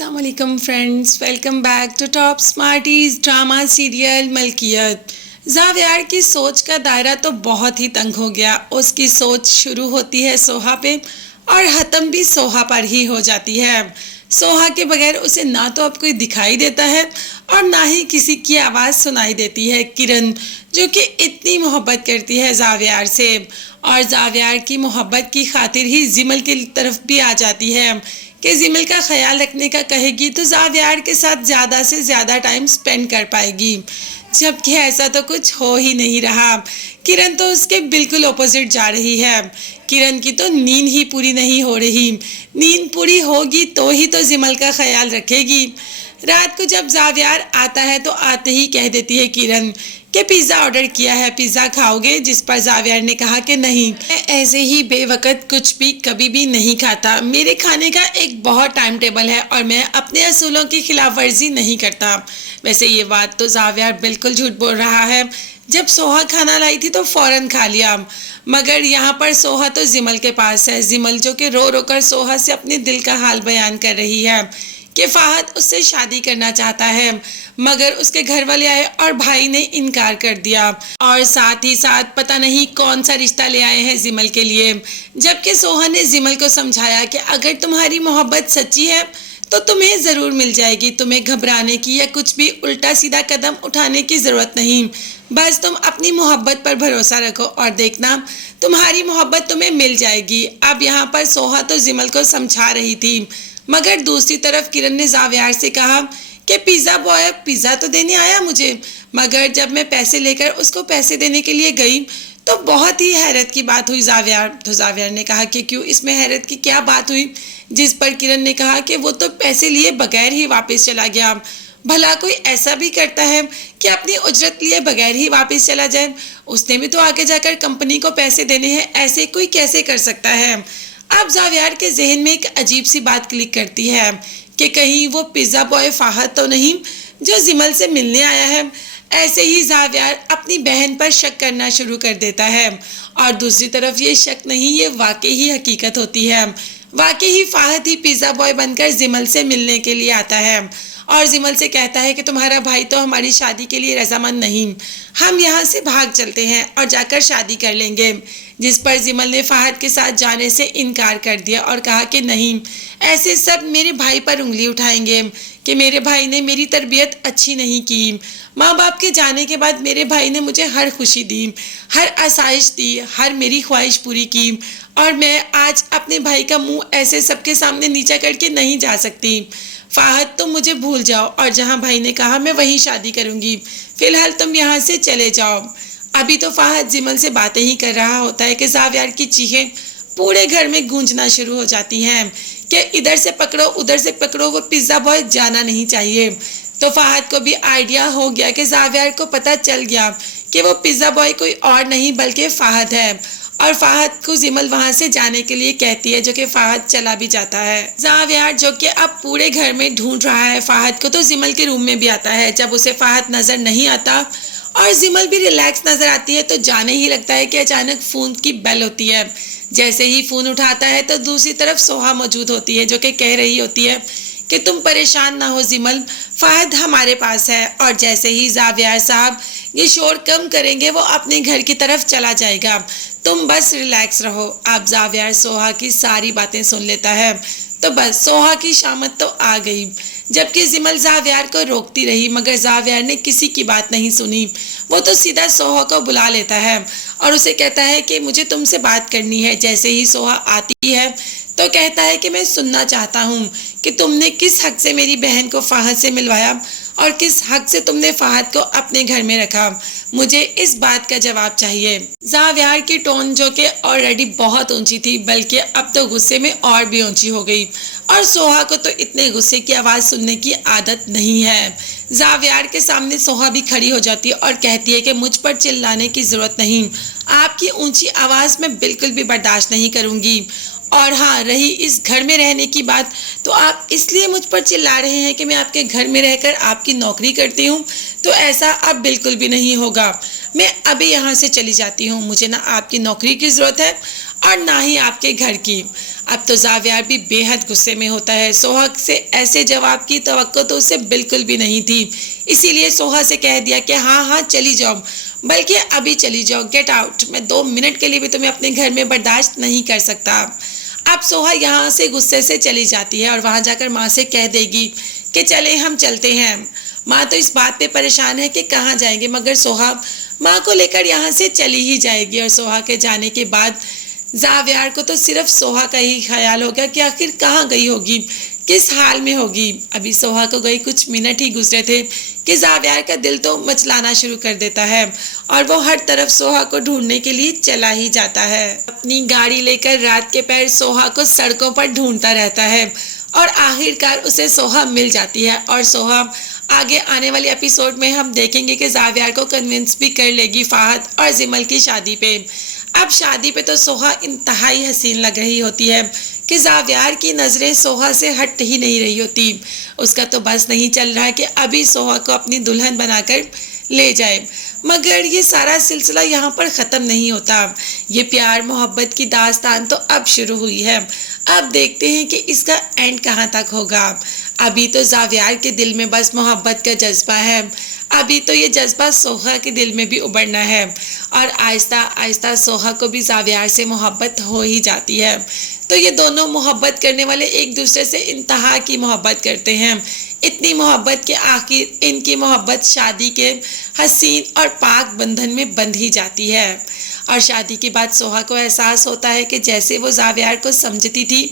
अस्सलाम वालेकुम friends, welcome back to top smarties drama serial Malkiyat. Zaviyar की सोच का दायरा तो बहुत ही तंग हो गया। उसकी सोच शुरू होती है सोहा पे और ख़त्म भी सोहा पर ही हो जाती है। सोहा के बगैर उसे ना तो अब कोई दिखाई देता है और ना ही किसी की आवाज़ सुनाई देती है। किरण जो कि इतनी मोहब्बत करती है जावियार से और जावियार की मोहब्बत की खातिर ही जिमल की तरफ भी आ जाती है कि जिमल का ख्याल रखने का कहेगी तो जावियार के साथ ज़्यादा से ज़्यादा टाइम स्पेंड कर पाएगी, जबकि ऐसा तो कुछ हो ही नहीं रहा। किरण तो उसके बिल्कुल ऑपोजिट जा रही है। किरण की तो नींद ही पूरी नहीं हो रही। नींद पूरी होगी तो ही तो जिमल का ख्याल रखेगी। रात को जब जावियार आता है तो आते ही कह देती है किरण कि पिज़्ज़ा ऑर्डर किया है, पिज़्ज़ा खाओगे? जिस पर जावियार ने कहा कि नहीं, मैं ऐसे ही बेवकत कुछ भी कभी भी नहीं खाता। मेरे खाने का एक बहुत टाइम टेबल है और मैं अपने असूलों की खिलाफ वर्जी नहीं करता। वैसे ये बात तो जावियार बिल्कुल झूठ बोल रहा है। जब सोहा खाना लाई थी तो फौरन खा लिया, मगर यहाँ पर सोहा तो जिमल के पास है। जिमल जो कि रो रो कर सोहा से अपने दिल का हाल बयान कर रही है कि फ़ाहद उससे शादी करना चाहता है, मगर उसके घर वाले आए और भाई ने इनकार कर दिया और साथ ही साथ पता नहीं कौन सा रिश्ता ले आए हैं जिमल के लिए। जबकि सोहा ने जिमल को समझाया कि अगर तुम्हारी मोहब्बत सच्ची है तो तुम्हें ज़रूर मिल जाएगी। तुम्हें घबराने की या कुछ भी उल्टा सीधा कदम उठाने की ज़रूरत नहीं, बस तुम अपनी मोहब्बत पर भरोसा रखो और देखना तुम्हारी मोहब्बत तुम्हें मिल जाएगी। अब यहाँ पर सोहा तो जिमल को समझा रही थी, मगर दूसरी तरफ किरण ने जावियार से कहा कि पिज़्ज़ा बॉय पिज़्ज़ा तो देने आया मुझे, मगर जब मैं पैसे लेकर उसको पैसे देने के लिए गई तो बहुत ही हैरत की बात हुई जावियार। तो जावियार ने कहा कि क्यों, इसमें हैरत की क्या बात हुई? जिस पर किरण ने कहा कि वो तो पैसे लिए बगैर ही वापस चला गया। भला कोई ऐसा भी करता है कि अपनी उजरत लिए बगैर ही वापस चला जाए? उसने भी तो आगे जाकर कंपनी को पैसे देने हैं, ऐसे कोई कैसे कर सकता है? अब जावियार के जहन में एक अजीब सी बात क्लिक करती है कि कहीं वो पिज़्ज़ा बॉय फ़ाहद तो नहीं जो जिमल से मिलने आया है। ऐसे ही जावियार अपनी बहन पर शक करना शुरू कर देता है और दूसरी तरफ ये शक नहीं, ये वाकई ही हकीकत होती है। वाकई ही फ़ाहद ही पिज़्ज़ा बॉय बनकर जिमल से मिलने के लिए आता है और जिमल से कहता है कि तुम्हारा भाई तो हमारी शादी के लिए रजामंद नहीं, हम यहाँ से भाग चलते हैं और जाकर शादी कर लेंगे। जिस पर जिमल ने फ़ाहद के साथ जाने से इनकार कर दिया और कहा कि नहीं, ऐसे सब मेरे भाई पर उंगली उठाएंगे कि मेरे भाई ने मेरी तरबियत अच्छी नहीं की। माँ बाप के जाने के बाद मेरे भाई ने मुझे हर खुशी दी, हर आसाइश दी, हर मेरी ख्वाहिश पूरी की और मैं आज अपने भाई का मुंह ऐसे सबके सामने नीचा करके नहीं जा सकती। फ़ाहद तुम मुझे भूल जाओ और जहाँ भाई ने कहा मैं वहीं शादी करूँगी। फ़िलहाल तुम यहाँ से चले जाओ। अभी तो फ़ाहद जिमल से बातें ही कर रहा होता है कि जावियार की चीखें पूरे घर में गूंजना शुरू हो जाती हैं कि इधर से पकड़ो उधर से पकड़ो, वो पिज़्ज़ा बॉय जाना नहीं चाहिए। तो फ़ाहद को भी आइडिया हो गया कि जावियार को पता चल गया कि वो पिज़्ज़ा बॉय कोई और नहीं बल्कि फ़ाहद है और फ़ाहद को जिमल वहाँ से जाने के लिए कहती है, जो कि फ़ाहद चला भी जाता है। जावियार जो कि अब पूरे घर में ढूंढ रहा है फ़ाहद को, तो जिमल के रूम में भी आता है। जब उसे फ़ाहद नज़र नहीं आता और जिमल भी रिलैक्स नज़र आती है तो जाने ही लगता है कि अचानक फ़ोन की बेल होती है। जैसे ही फ़ोन उठाता है तो दूसरी तरफ सोहा मौजूद होती है, जो कि कह रही होती है कि तुम परेशान ना हो जिमल, फ़ाहद हमारे पास है। और जैसे ही जावियार साहब ये शोर कम करेंगे वो अपने घर की तरफ चला जाएगा, तुम बस रिलैक्स रहो। अब जावियार सोहा की सारी बातें सुन लेता है। तो बस सोहा की शामत तो आ गई, जबकि जिमल जावियार को रोकती रही, मगर जावियार ने किसी की बात नहीं सुनी। वो तो सीधा सोहा को बुला लेता है और उसे कहता है कि मुझे तुमसे बात करनी है। जैसे ही सोहा आती है तो कहता है कि मैं सुनना चाहता हूँ कि तुमने किस हक से मेरी बहन को फ़ाहद से मिलवाया और किस हक से तुमने फ़ाहद को अपने घर में रखा, मुझे इस बात का जवाब चाहिए। जावियार की टोन जो कि ऑलरेडी बहुत ऊंची थी, बल्कि अब तो गुस्से में और भी ऊंची हो गई और सोहा को तो इतने गुस्से की आवाज़ सुनने की आदत नहीं है। जावियार के सामने सोहा भी खड़ी हो जाती है और कहती है कि मुझ पर चिल्लाने की ज़रूरत नहीं, आपकी ऊंची आवाज़ मैं बिल्कुल भी बर्दाश्त नहीं करूँगी। और हाँ, रही इस घर में रहने की बात, तो आप इसलिए मुझ पर चिल्ला रहे हैं कि मैं आपके घर में रहकर आपकी नौकरी करती हूँ, तो ऐसा अब बिल्कुल भी नहीं होगा। मैं अभी यहाँ से चली जाती हूँ, मुझे ना आपकी नौकरी की ज़रूरत है और ना ही आपके घर की। अब तो जावियार भी बेहद गुस्से में होता है। सोहा से ऐसे जवाब की तवक्को तो उसे बिल्कुल भी नहीं थी। इसीलिए सोहा से कह दिया कि हाँ हाँ चली जाओ, बल्कि अभी चली जाओ, गेट आउट। मैं 2 मिनट के लिए भी तुम्हें अपने घर में बर्दाश्त नहीं कर सकता। अब सोहा यहाँ से गुस्से से चली जाती है और वहां जाकर माँ से कह देगी कि चले हम चलते हैं। माँ तो इस बात पे परेशान है कि कहाँ जाएंगे, मगर सोहा माँ को लेकर यहाँ से चली ही जाएगी। और सोहा के जाने के बाद जावियार को तो सिर्फ सोहा का ही ख्याल होगा कि आखिर कहाँ गई होगी, किस हाल में होगी। अभी सोहा को गई कुछ मिनट ही गुजरे थे कि जावियार का दिल तो मचलाना शुरू कर देता है और वो हर तरफ सोहा को ढूंढने के लिए चला ही जाता है। अपनी गाड़ी लेकर रात के पैर सोहा को सड़कों पर ढूंढता रहता है और आखिरकार उसे सोहा मिल जाती है। और सोहा आगे आने वाले एपिसोड में हम देखेंगे कि जावियार को कन्विंस भी कर लेगी फाहद और जिमल की शादी पे। अब शादी पे तो सोहा इंतहाई हसीन लग रही होती है कि जावियार की नज़रें सोहा से हट ही नहीं रही होती। उसका तो बस नहीं चल रहा है कि अभी सोहा को अपनी दुल्हन बनाकर ले जाए। मगर ये सारा सिलसिला यहाँ पर ख़त्म नहीं होता। ये प्यार मोहब्बत की दास्तान तो अब शुरू हुई है। अब देखते हैं कि इसका एंड कहाँ तक होगा। अभी तो जावियार के दिल में बस मोहब्बत का जज्बा है। अभी तो ये जज्बा सोहा के दिल में भी उभरना है और आहिस्ता आहिस्ता सोहा को भी जावियार से मोहब्बत हो ही जाती है। तो ये दोनों मोहब्बत करने वाले एक दूसरे से इंतहा की मोहब्बत करते हैं। इतनी मोहब्बत के आखिर इनकी मोहब्बत शादी के हसीन और पाक बंधन में बंध ही जाती है। और शादी के बाद सोहा को एहसास होता है कि जैसे वो जावियार को समझती थी,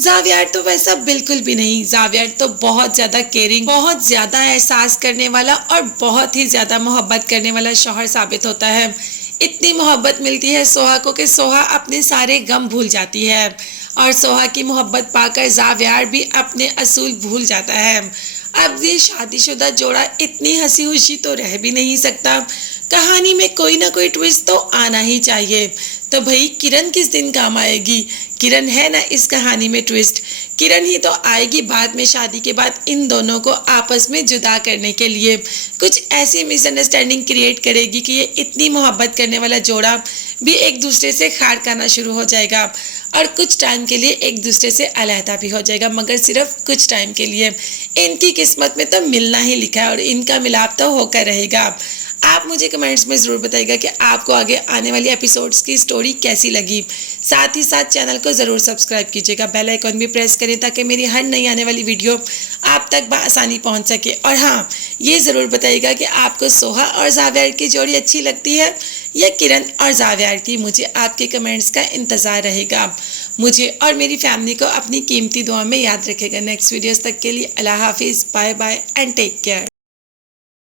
जावियार तो वैसा बिल्कुल भी नहीं। जावियार तो बहुत ज़्यादा केयरिंग, बहुत ज़्यादा एहसास करने वाला और बहुत ही ज़्यादा मोहब्बत करने वाला शौहर साबित होता है। इतनी मोहब्बत मिलती है सोहा को कि सोहा अपने सारे गम भूल जाती है और सोहा की मोहब्बत पाकर जावियार भी अपने असूल भूल जाता है। अब ये शादीशुदा जोड़ा इतनी हंसी खुशी तो रह भी नहीं सकता। कहानी में कोई ना कोई ट्विस्ट तो आना ही चाहिए। तो भाई किरण किस दिन काम आएगी? किरण है ना इस कहानी में ट्विस्ट। किरण ही तो आएगी बाद में, शादी के बाद इन दोनों को आपस में जुदा करने के लिए। कुछ ऐसी मिसअंडरस्टैंडिंग क्रिएट करेगी कि ये इतनी मोहब्बत करने वाला जोड़ा भी एक दूसरे से खार खाना शुरू हो जाएगा और कुछ टाइम के लिए एक दूसरे से अलहदा भी हो जाएगा, मगर सिर्फ कुछ टाइम के लिए। इनकी किस्मत में तो मिलना ही लिखा है और इनका मिलाप तो होकर रहेगा। आप मुझे कमेंट्स में ज़रूर बताइएगा कि आपको आगे आने वाली एपिसोड्स की स्टोरी कैसी लगी। साथ ही साथ चैनल को ज़रूर सब्सक्राइब कीजिएगा, बेल आइकॉन भी प्रेस करें ताकि मेरी हर नई आने वाली वीडियो आप तक बआसानी पहुंच सके। और हाँ, ये ज़रूर बताइएगा कि आपको सोहा और जावियार की जोड़ी अच्छी लगती है या किरण और जावियार की। मुझे आपके कमेंट्स का इंतज़ार रहेगा। मुझे और मेरी फैमिली को अपनी कीमती दुआ में याद रखेगा। नेक्स्ट वीडियोज़ तक के लिए अल्लाह हाफिज़, bye bye and take care.